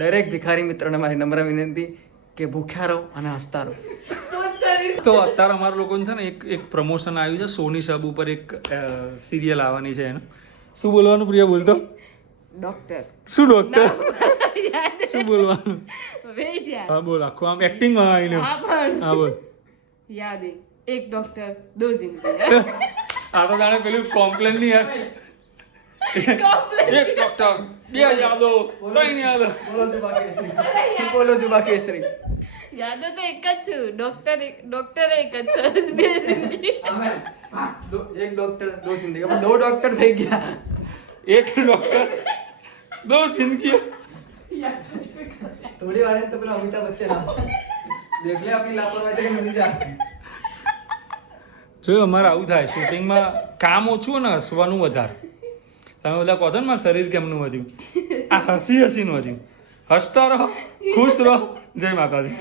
દરેક ભિખારી મિત્રોને મારી નમ્ર વિનંતી કે ભૂખ્યા રહો અને હસતા રહો. તો અત્યારે અમારા લોકોને છે ને એક પ્રમોશન આવ્યું છે સોની સબ ઉપર એક સિરિયલ આવવાની છે એનું શું બોલવાનું પ્રિયા બોલતો ડોક્ટર શું ડોક્ટર શું બોલવાનું હા બોલ આખું આમ એક્ટિંગ માં આવીને હા બોલ યાદ એક ડોક્ટર દો જિંદગી આ તો જાણે પેલું કોમ્પ્લેન નહીં યાર એક ડોક્ટર બે યાદો કઈ નહીં યાદો બોલો જુબા કેસરી. યાદો તો એક જ છું ડોક્ટર એક જ છે બે જિંદગી એક ડોક્ટર દો જિંદગી પણ 2 ડોક્ટર થઈ ગયા. એક ડોક્ટર દો જિંદગી થોડી વાર તો પેલા અમિતાભ બચ્ચન આવશે. દેખ લે આપણી લાપરવાહી તો નથી જા. જોયું અમારે આવું થાય શૂટિંગમાં કામ ઓછું ને હસવાનું વધારે. તમે બધા કહો છો ને મારું શરીર કેમનું વધ્યું આ હસીનું વધ્યું. હસતા રહો ખુશ રહો. જય માતાજી.